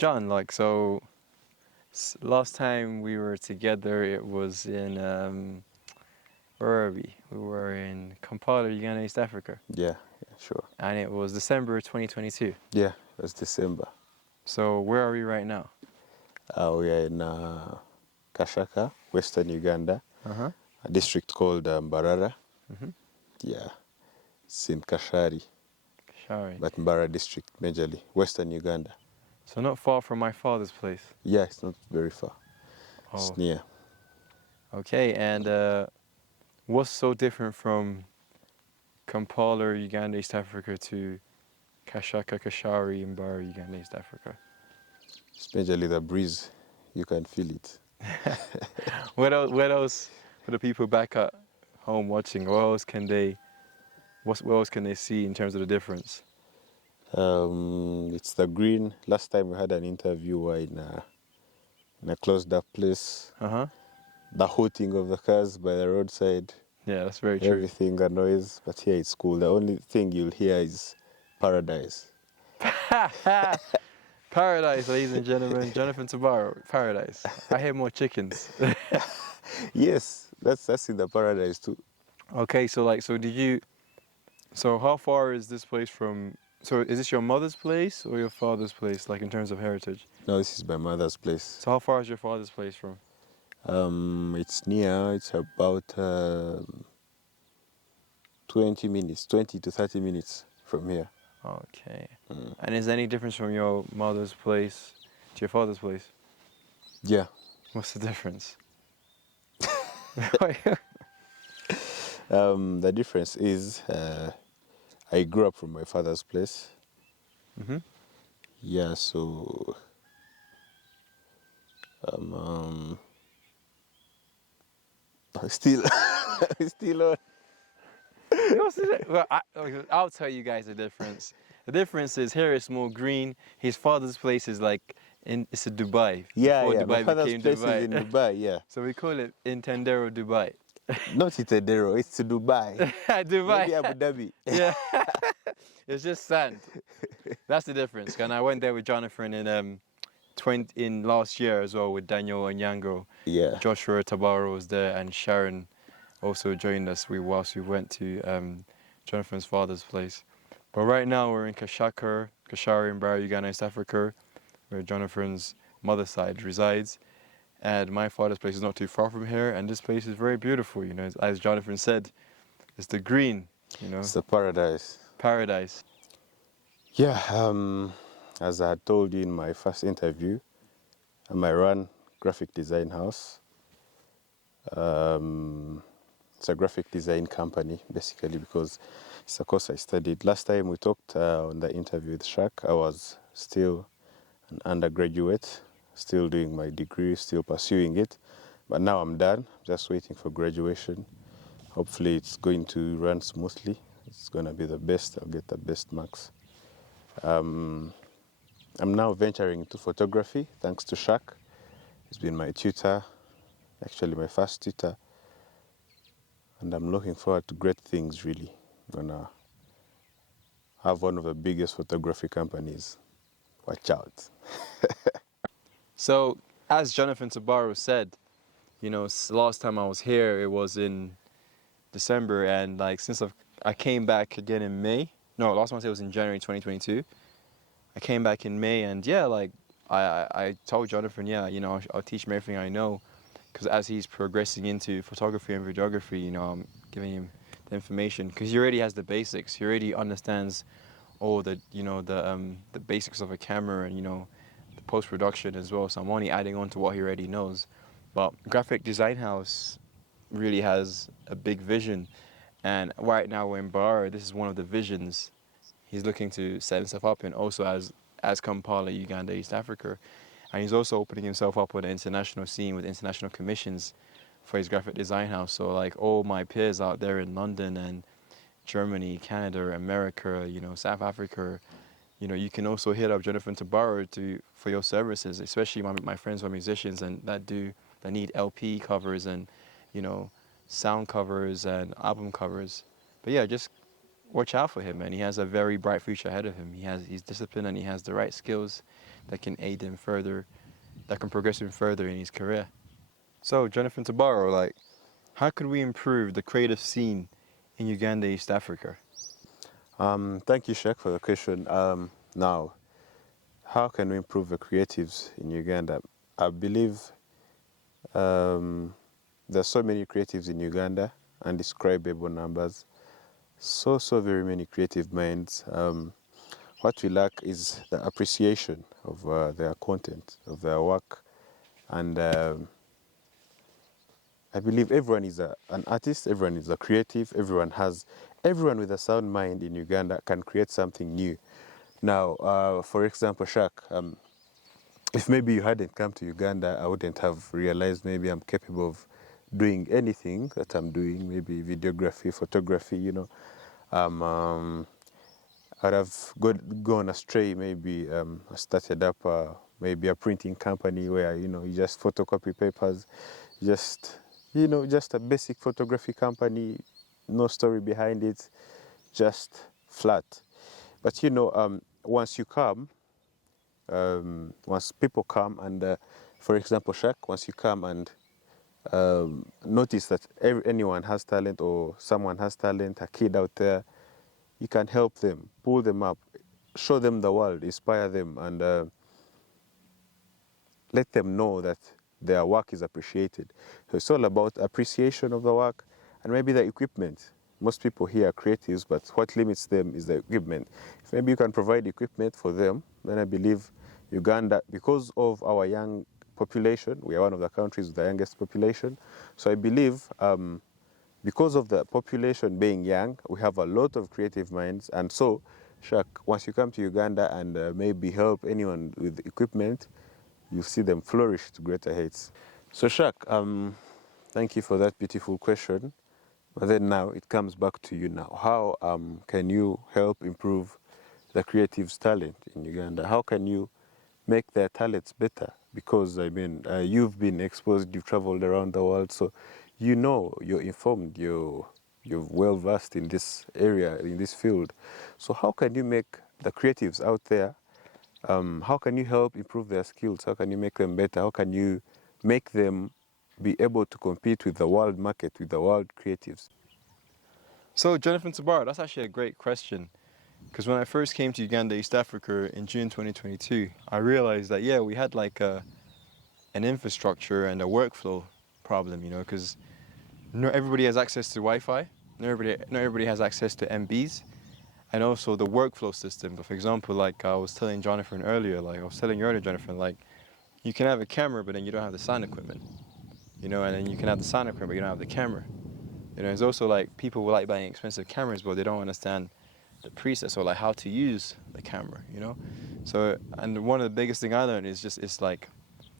John, like, so last time we were together, it was in, where were we? We were in Kampala, Uganda, East Africa. Yeah, sure. And it was December 2022. Yeah, it was December. So where are we right now? We are in Kashaka, Western Uganda, Uh-huh. a district called Mbarara. Mm-hmm. Yeah, it's in Kashari, Sorry. but Mbarara district, majorly, Western Uganda. So not far from my father's place. Yeah, it's not very far. Oh. It's near. Okay, and what's so different from Kampala, Uganda, East Africa to Kashaka, Kashari, Mbarara, Uganda, East Africa? It's majorly the breeze. You can feel it. What else for the people back at home watching? What else can they see in terms of the difference? It's the green. Last time we had an interview, we were in a closed up place. Uh-huh. The hooting of the cars by the roadside. Yeah, that's very true. Everything, the noise. But here it's cool. The only thing you'll hear is paradise. Paradise, ladies and gentlemen. Jonathan Tabaro, paradise. I hear more chickens. Yes, that's in the paradise too. Okay, so how far is this place from, so is this your mother's place or your father's place, like in terms of heritage? No, this is my mother's place. So how far is your father's place from? It's near. It's about 20 to 30 minutes from here. Okay. And is there any difference from your mother's place to your father's place? Yeah. What's the difference? The difference is I grew up from my father's place. Mm-hmm. Yeah, so still on. Well, I'll tell you guys the difference. The difference is here it's more green. His father's place is like it's a Dubai. Yeah, Before yeah. Dubai My father's became place Dubai. is in Dubai. Yeah. So we call it Intendero Dubai. Not Itadero, it's Dubai. Dubai. Maybe Abu Dhabi. Yeah. It's just sand. That's the difference. And I went there with Jonathan in last year as well with Daniel and Yango. Yeah. Joshua Tabaro was there and Sharon also joined us whilst we went to Jonathan's father's place. But right now we're in Kashaka, Kashari, Mbarara, Uganda, East Africa, where Jonathan's mother's side resides. And my father's place is not too far from here, and this place is very beautiful, you know. As Jonathan said, it's the green, you know. It's the paradise. Paradise. Yeah, as I told you in my first interview, I run graphic design house. It's a graphic design company, basically, because it's a course I studied. Last time we talked on the interview with Shaq, I was still an undergraduate, still doing my degree, still pursuing it. But now I'm done, just waiting for graduation. Hopefully it's going to run smoothly. It's going to be the best. I'll get the best marks. I'm now venturing into photography, thanks to Shaq. He's been my tutor, actually my first tutor. And I'm looking forward to great things, really. I'm going to have one of the biggest photography companies. Watch out. So, as Jonathan Tabaro said, you know, last time I was here, it was in December, and like since I came back again in May. No, last month it was in January 2022. I came back in May, and yeah, like I told Jonathan, yeah, you know, I'll teach him everything I know, because as he's progressing into photography and videography, you know, I'm giving him the information because he already has the basics. He already understands all the, you know, the basics of a camera and, you know, the post-production as well. So I'm only adding on to what he already knows. But Graphic Design House really has a big vision, and right now we're in Mbarara. This is one of the visions he's looking to set himself up in, also as Kampala, Uganda, East Africa. And he's also opening himself up on the international scene with international commissions for his graphic design house. So like all my peers out there in London and Germany, Canada, America, you know, South Africa, you know, you can also hit up Jonathan Tabaro for your services, especially my friends who are musicians and that need LP covers and, you know, sound covers and album covers. But yeah, just watch out for him, man. He has a very bright future ahead of him. He's disciplined and he has the right skills that can aid him further, that can progress him further in his career. So, Jonathan Tabaro, like, how could we improve the creative scene in Uganda, East Africa? Thank you, Shek, for the question. Now, how can we improve the creatives in Uganda? I believe there's so many creatives in Uganda, undescribable numbers. So very many creative minds. What we lack is the appreciation of their content, of their work, and I believe everyone is an artist, everyone is a creative, everyone with a sound mind in Uganda can create something new. Now, for example, Shak, if maybe you hadn't come to Uganda, I wouldn't have realized maybe I'm capable of doing anything that I'm doing, maybe videography, photography, I'd have gone astray, maybe I started up maybe a printing company where, you just photocopy papers, just, just a basic photography company, no story behind it, just flat. But, once you come, once people come and, for example, Shaq, once you come and notice that anyone has talent or someone has talent, a kid out there, you can help them, pull them up, show them the world, inspire them, and let them know that their work is appreciated. So it's all about appreciation of the work and maybe the equipment. Most people here are creatives, but what limits them is the equipment. If maybe you can provide equipment for them, then I believe Uganda, because of our young population, we are one of the countries with the youngest population. So I believe because of the population being young, we have a lot of creative minds. And so, Shak, once you come to Uganda and maybe help anyone with equipment, you see them flourish to greater heights. So, Shak, thank you for that beautiful question. But then now it comes back to you now. How can you help improve the creative's talent in Uganda? How can you make their talents better? Because, you've been exposed, you've traveled around the world, so you're informed, you're well-versed in this area, in this field. So how can you make the creatives out there, how can you help improve their skills? How can you make them better? How can you make them be able to compete with the world market, with the world creatives? So, Jonathan Tabaro, that's actually a great question. Because when I first came to Uganda, East Africa in June 2022, I realized that, yeah, we had like an infrastructure and a workflow problem, because not everybody has access to Wi-Fi, not everybody has access to MBs, and also the workflow system. But for example, like I was telling Jonathan earlier, Jonathan, like you can have a camera, but then you don't have the sound equipment, and then you can have the sound equipment, but you don't have the camera. It's also like people will like buying expensive cameras, but they don't understand the presets or like how to use the camera. So, and one of the biggest thing I learned is it's like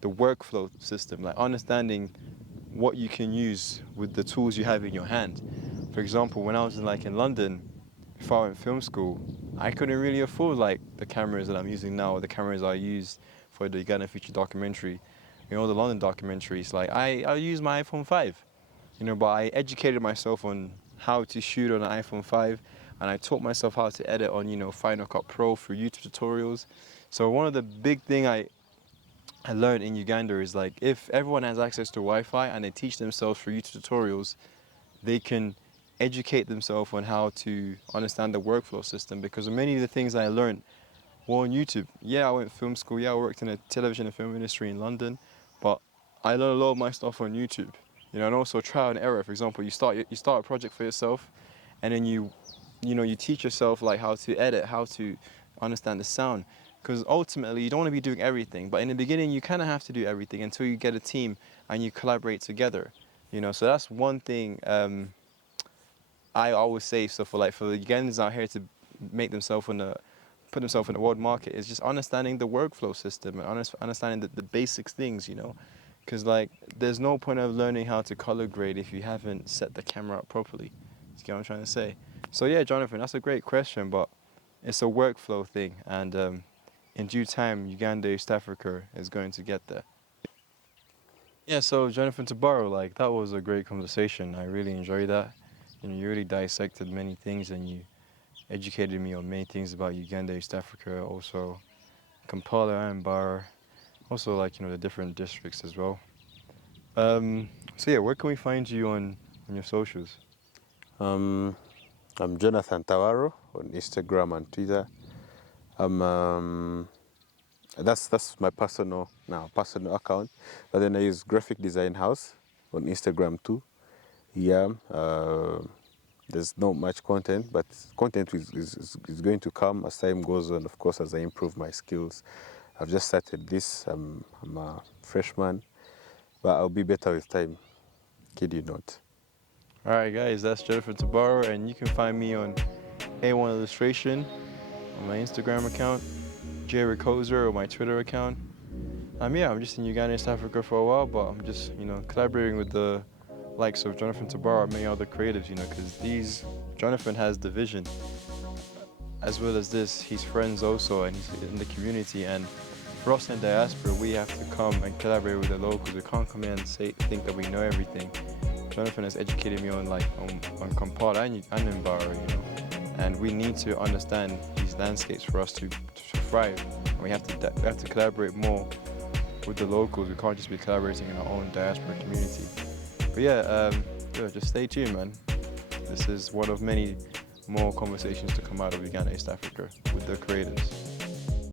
the workflow system, like understanding what you can use with the tools you have in your hand. For example, when I was in London, before I went film school, I couldn't really afford like the cameras that I'm using now or the cameras I used for the Uganda feature documentary. The London documentaries, like I use my iPhone 5, but I educated myself on how to shoot on an iPhone 5 and I taught myself how to edit on, Final Cut Pro through YouTube tutorials. So one of the big thing I learned in Uganda is like if everyone has access to Wi-Fi and they teach themselves through YouTube tutorials, they can educate themselves on how to understand the workflow system, because many of the things I learned were on YouTube. Yeah, I went to film school. Yeah, I worked in the television and film industry in London, but I learned a lot of my stuff on YouTube. And also trial and error. For example, you start a project for yourself, and then you teach yourself like how to edit, how to understand the sound. Because ultimately, you don't want to be doing everything. But in the beginning, you kind of have to do everything until you get a team and you collaborate together. So that's one thing I always say. So for the Ugandans out here to make themselves put themselves in the world market is just understanding the workflow system and understanding the basics things. Because like there's no point of learning how to color grade if you haven't set the camera up properly. You get what I'm trying to say? So yeah, Jonathan, that's a great question, but it's a workflow thing, and in due time, Uganda, East Africa is going to get there. Yeah, so Jonathan Tabaro, like that was a great conversation. I really enjoyed that. You really dissected many things, and you educated me on many things about Uganda, East Africa, also Kampala and Mbarara, also like the different districts as well. So yeah, where can we find you on your socials? Um, I'm Jonathan Tabaro on Instagram and Twitter. That's my personal account. But then I use Graphic Design House on Instagram too. Yeah, there's not much content, but content is going to come as time goes on. Of course, as I improve my skills. I've just started this. I'm a freshman, but I'll be better with time. Kid you not. All right, guys, that's Jonathan Tabaro, and you can find me on A1 Illustration on my Instagram account, Rukoza on my Twitter account. Yeah, I'm just in Uganda, East Africa for a while, but I'm just collaborating with the likes of Jonathan Tabaro and many other creatives, because Jonathan has the vision. As well as this, he's friends also, and he's in the community. And for us in diaspora, we have to come and collaborate with the locals. We can't come in and think that we know everything. Jonathan has educated me on Kampala and Mbarara, and we need to understand these landscapes for us to thrive. And we have to collaborate more with the locals. We can't just be collaborating in our own diaspora community. But yeah, just stay tuned, man. This is one of many more conversations to come out of Uganda, East Africa with the creators.